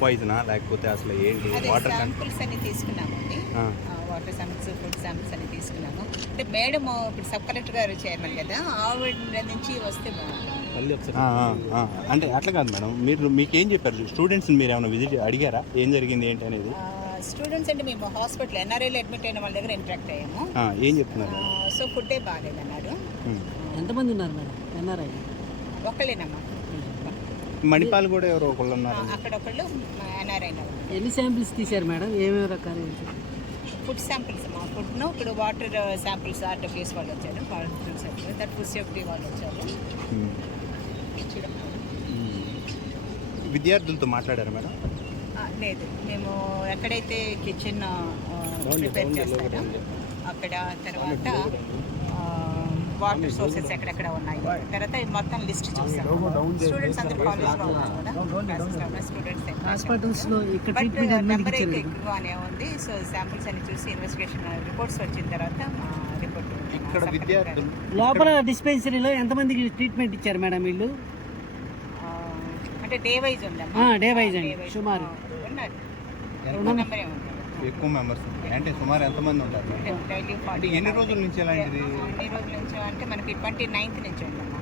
పాయిజనా లేకపోతే అసలు ఏంటి వాటర్ శాంపిల్స్ అన్ని తీసుకున్నామండి. వాటర్ శాంపిల్స్, ఫుడ్ శాంపిల్స్ అన్ని తీసుకున్నాము. అంటే మేడం ఇప్పుడు సబ్ కలెక్టర్ గారు చైర్మన్ కదా, ఆవిడ నుంచి వస్తే అంటే అట్లా కాదు మేడం, మీకేం చెప్పారు? స్టూడెంట్స్ మీరు ఏమైనా విజిట్ అడిగారా ఏం జరిగింది ఏంటి అనేది? స్టూడెంట్స్ అంటే మేము హాస్పిటల్ ఎన్ఆర్ఐలో అడ్మిట్ అయిన వాళ్ళ దగ్గర ఇంటరాక్ట్ అయ్యాము. ఏం చెప్తున్నారు? సో ఫుడ్డే బాగాలేదన్నారు. ఎంతమంది ఉన్నారు మేడం ఎన్ఆర్ఐ? ఒకళ్ళేనమ్మా. మణిపాల్ కూడా ఎవరో ఒకళ్ళు ఉన్నారు అక్కడ ఒకళ్ళు ఎన్ఆర్ఐ. ఎన్ని శాంపిల్స్ తీశారు మేడం? ఏమేమి రకాలు? ఫుడ్ శాంపిల్స్ అమ్మా. ఫుడ్ను ఇప్పుడు వాటర్ శాంపిల్స్ ఆర్డబ్ల్యూఎస్ వాళ్ళు వచ్చారు, దట్ ఫుడ్ సేఫ్టీ వాళ్ళు వచ్చారు. విద్యార్థులతో మాట్లాడారు మేడం? లేదు, మేము ఎక్కడైతే కిచెన్ ప్రిపేర్ చేస్తారో అక్కడ, తర్వాత వాటర్ సోర్సెస్ ఎక్కడెక్కడ ఉన్నాయి, తర్వాత మొత్తం లిస్ట్ చూస్తాము. స్టూడెంట్స్ అందరూ కాలేజ్లో ఉన్నారు, హాస్పిటల్స్లో నెంబర్ అయితే ఎక్కువగానే ఉంది. సో శాంపిల్స్ అని చూసి ఇన్వెస్టిగేషన్ రిపోర్ట్స్ వచ్చిన తర్వాత మా రిపోర్ట్ ఇక్కడ విద్యార్థులు లోపల డిస్పెన్సరీలో ఎంతమందికి ట్రీట్మెంట్ ఇచ్చారు మేడం వీళ్ళు? అంటే డే వైజ్ ఉందమ్మా. డే వైజ్ అండి, సుమారు ఉన్నారు. నెంబర్ ఏముంటుంది? ఎక్కువ మెంబర్స్ అంటే సుమారు ఎంతమంది ఉంటారు? అంటే ఎన్ని రోజుల నుంచి ఎలాంటిది? ఎన్ని రోజుల నుంచి అంటే మనకి 29th నుంచి ఉందమ్మా.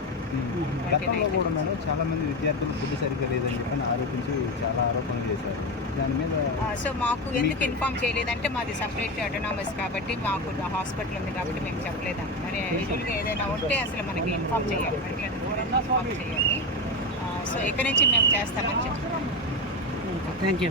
గతంలో కూడా మేడం చాలా మంది విద్యార్థులు ఫుడ్ సరిగ్గా లేదని చెప్పి ఆరోపించి చాలా ఆరోపణలు చేశారు దాని మీద. సో మాకు ఎందుకు ఇన్ఫార్మ్ చేయలేదంటే మాది సపరేట్ అటోనామస్ కాబట్టి, మాకు హాస్పిటల్ ఉంది కాబట్టి మేము చెప్పలేదాం. మరి యూజువల్గా ఏదైనా ఉంటే అసలు మనకి ఇన్ఫార్మ్ చేయాలి, ఇన్ఫార్మ్ చేయాలి. సో ఇక్కడి నుంచి మేము చేస్తామని చెప్తున్నాం. Thank you.